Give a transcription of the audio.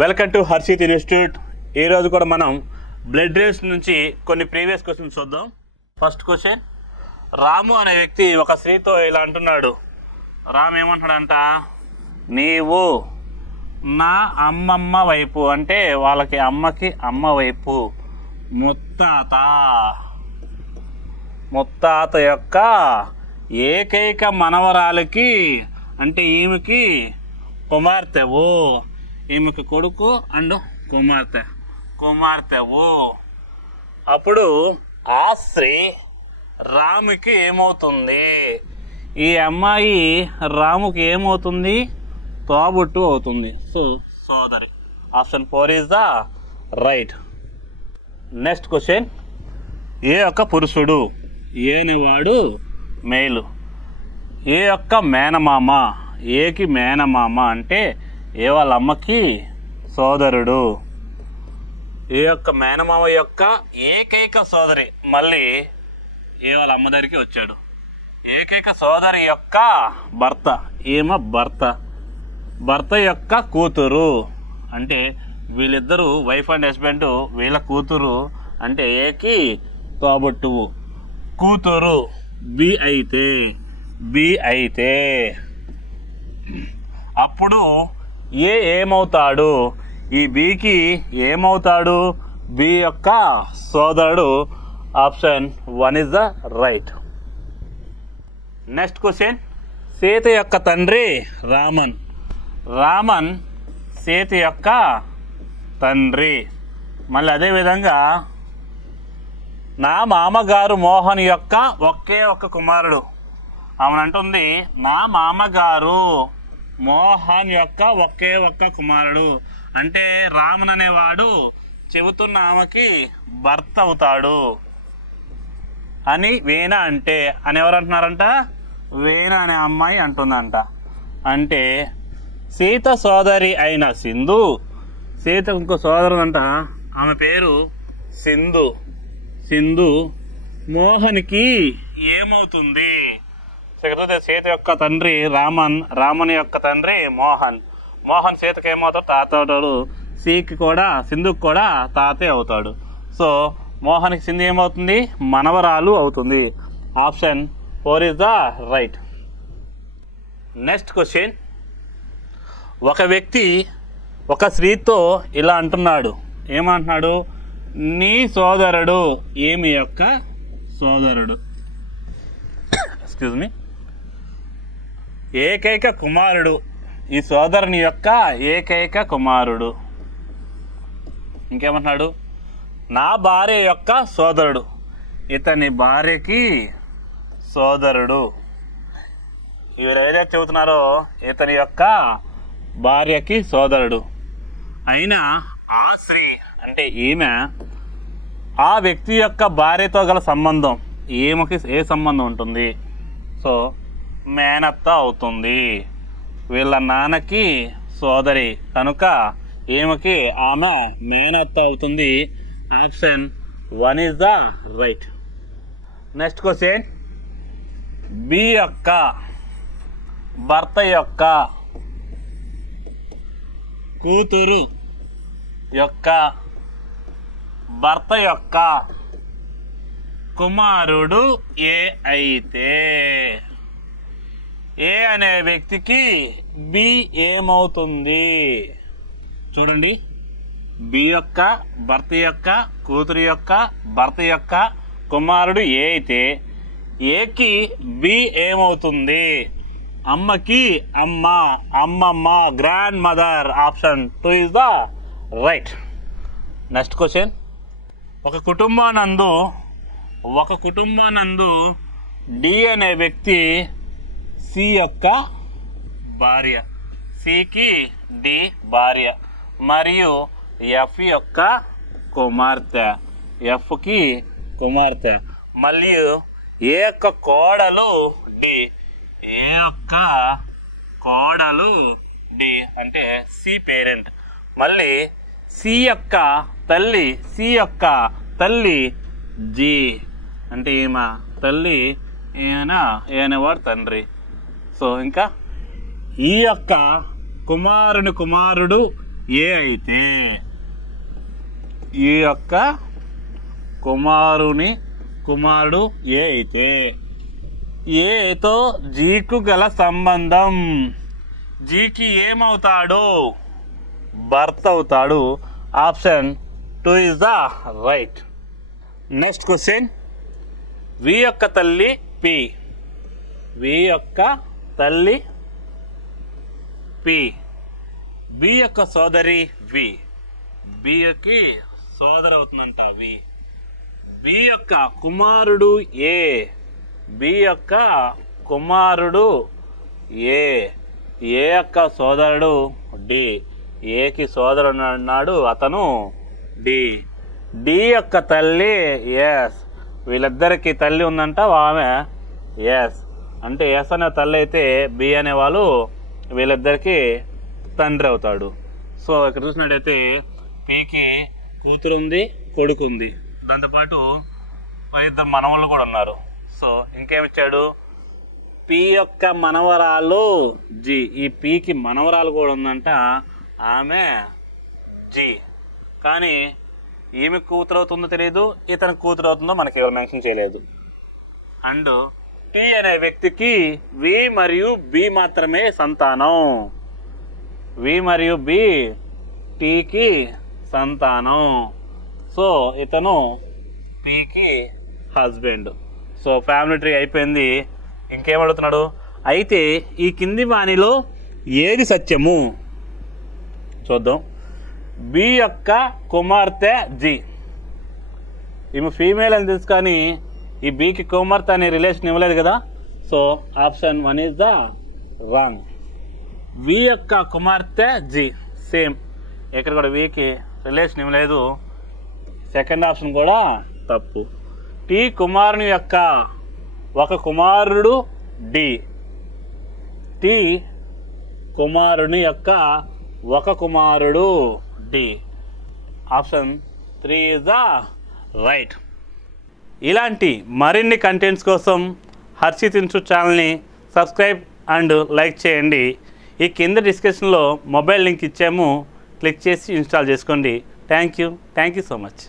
Welcome to Harshit institute. ఈరోజు కూడా మనం బ్లడ్ రేస్ నుంచి కొన్ని ప్రీవియస్ క్వశ్చన్స్ చూద్దాం. ఫస్ట్ క్వశ్చన్, రాము అనే వ్యక్తి ఒక స్త్రీతో ఇలా అంటున్నాడు. రాము ఏమంటున్నాడంట, నీవు నా అమ్మమ్మ వైపు, అంటే వాళ్ళకి అమ్మకి అమ్మ వైపు ముత్తాత యొక్క ఏకైక మనవరాలికి, అంటే ఈమెకి కుమార్తెవు, ఈమెకి కొడుకు అండ్ కుమార్తెవు. అప్పుడు ఆ స్త్రీ రాముకి ఏమవుతుంది? ఈ అమ్మాయి రాముకి ఏమవుతుంది? తోబుట్టు అవుతుంది. సో సోదరి. Option 4 is the right. Next question, A యొక్క పురుషుడు, ఏ అనేవాడు మేలు, ఏ యొక్క మేనమామ, ఏకి మేనమామ అంటే ఏ వాళ్ళ అమ్మకి సోదరుడు, ఏ యొక్క మేనమామ యొక్క ఏకైక సోదరి, మళ్ళీ ఏ వాళ్ళ అమ్మ దగ్గరికి వచ్చాడు. ఏకైక సోదరి యొక్క భర్త, ఈమె భర్త యొక్క కూతురు, అంటే వీళ్ళిద్దరూ వైఫ్ అండ్ హస్బెండ్, వీళ్ళ కూతురు అంటే ఏకి తోబుట్టువు. కూతురు బి అయితే అప్పుడు ఏమవుతాడు? ఈ బికి ఏమవుతాడు? బి యొక్క సోదరుడు. Option 1 is the right. Next question, Sita యొక్క తండ్రి రామన్ సీత యొక్క తండ్రి. మళ్ళీ అదేవిధంగా నా మామగారు మోహన్ యొక్క ఒకే ఒక్క కుమారుడు. ఆమెనంటుంది, నా మామగారు మోహన్ యొక్క ఒకే ఒక్క కుమారుడు, అంటే రామన్ అనేవాడు చెబుతున్న ఆమెకి భర్త అవుతాడు అని వీణ అంటే, అని ఎవరు అంటున్నారంట? వీణ అనే అమ్మాయి అంటుందంట. అంటే సీత సోదరి అయిన సీతకు ఇంకో సోదరుడు అంట, ఆమె పేరు సింధు మోహన్కి ఏమవుతుంది? సీత యొక్క తండ్రి రామన్ యొక్క తండ్రి మోహన్ సీతకి ఏమవుతాడు? తాత అవుతాడు. సింధుకి కూడా తాతే అవుతాడు. సో మోహన్కి సింధు ఏమవుతుంది? మనవరాలు అవుతుంది. Option 4 is the right. Next question, ఒక వ్యక్తి ఒక స్త్రీతో ఇలా అంటున్నాడు. ఏమంటున్నాడు? నీ సోదరుడు, ఈమె యొక్క సోదరుడు, ఎక్స్క్యూజ్ మీ, ఏకైక కుమారుడు, ఈ సోదరుని యొక్క ఏకైక కుమారుడు. ఇంకేమంటున్నాడు? నా భార్య యొక్క సోదరుడు, ఇతని భార్యకి సోదరుడు. వీరు ఏదైతే చెబుతున్నారో ఇతని యొక్క భార్యకి సోదరుడు అయినా ఆ స్త్రీ, అంటే ఈమె ఆ వ్యక్తి యొక్క భార్యతో గల సంబంధం, ఈమెకి ఏ సంబంధం ఉంటుంది? సో మేనత్త అవుతుంది. వీళ్ళ నాన్నకి సోదరి కనుక ఈమెకి ఆమె మేనత్త అవుతుంది. Option 1 is the right. Next question, B యొక్క భర్త యొక్క కూతురు యొక్క భర్త యొక్క కుమారుడు ఏ అయితే ఏ అనే వ్యక్తికి బి ఏమవుతుంది? చూడండి, బి యొక్క భర్త యొక్క కూతురు యొక్క భర్త యొక్క కుమారుడు ఏ అయితే ఏకి బి ఏమవుతుంది? అమ్మకి అమ్మమ్మ, grand mother. Option 2 is the right. Next question, ఒక కుటుంబానందు డి అనే వ్యక్తి సి యొక్క భార్య, సికి డి భార్య, మరియు ఎఫ్ యొక్క కుమార్తె, ఎఫ్కి కుమార్తె, మరియు ఏ యొక్క కోడలు డి, ఏ యొక్క కోడలు డి అంటే సి పేరెంట్, మళ్ళీ సి యొక్క తల్లి జి అంటే ఈమె తల్లి, ఈయనవాడు తండ్రి. సో ఇంకా ఈ యొక్క కుమారుడు ఏ అయితే ఈ యొక్క కుమారుడు ఏ అయితే ఏతో జీకు గల సంబంధం, జీకి ఏమవుతాడు? భర్త అవుతాడు. Option 2 is the right. Next question, V యొక్క తల్లి పి, వి యొక్క తల్లి పి, బి యొక్క సోదరి వి, బికి సోదరి అవుతుందంట వి, బి యొక్క కుమారుడు ఏ, బి యొక్క కుమారుడు ఏ, ఏ యొక్క సోదరుడు డి, ఏకి సోదరుడు అన్నాడు అతను డి, డి యొక్క తల్లి ఎస్, వీళ్ళిద్దరికి తల్లి ఉందంట ఆమె ఎస్, అంటే ఎస్ అనే తల్లి అయితే బి అనే వాళ్ళు వీళ్ళిద్దరికి తండ్రి అవుతాడు. సో ఇక్కడ చూసినట్టయితే పికి కూతురు ఉంది, కొడుకు ఉంది, దాంతోపాటు ఇద్దరు మనవాళ్ళు కూడా ఉన్నారు. సో ఇంకేమిచ్చాడు? పి యొక్క మనవరాలు జి, ఈ పికి మనవరాలు కూడా ఉందంట ఆమె జి, కానీ ఈమె కూతురు అవుతుందో తెలియదు, ఇతను కూతురు అవుతుందో మనకి ఎవరు మెన్షన్ చేయలేదు. అండ్ టి అనే వ్యక్తికి వి మరియు బి మాత్రమే సంతానం, వి మరియు బి టికి సంతానం. సో ఇతను పికి హస్బెండ్. సో ఫ్యామిలీ ట్రీ అయిపోయింది. ఇంకేమడుగుతున్నాడు? అయితే ఈ కింది వాణిలో ఏది సత్యము? చూద్దాం. బి యొక్క కుమార్తె జి, ఈమె ఫీమేల్ అని తెలుసు కానీ ఈ బికి కుమార్తె అనే రిలేషన్ ఇవ్వలేదు కదా. So option 1 is the wrong. V యొక్క కుమార్తె జి సేమ్, ఇక్కడ కూడా వికి రిలేషన్ ఇవ్వలేదు, సెకండ్ ఆప్షన్ కూడా తప్పు. టి కుమారుని యొక్క ఒక కుమారుడు డి, టి కుమారుని యొక్క ఒక కుమారుడు D, option 3 is the right. ఇలాంటి మరిన్ని కంటెంట్స్ కోసం హర్షిత్ ఇన్స్టిట్యూట్ ఛానల్ని సబ్స్క్రైబ్ అండ్ లైక్ చేయండి. ఈ కింద డిస్క్రిప్షన్లో మొబైల్ లింక్ ఇచ్చాము, క్లిక్ చేసి ఇన్స్టాల్ చేసుకోండి. Thank you so much.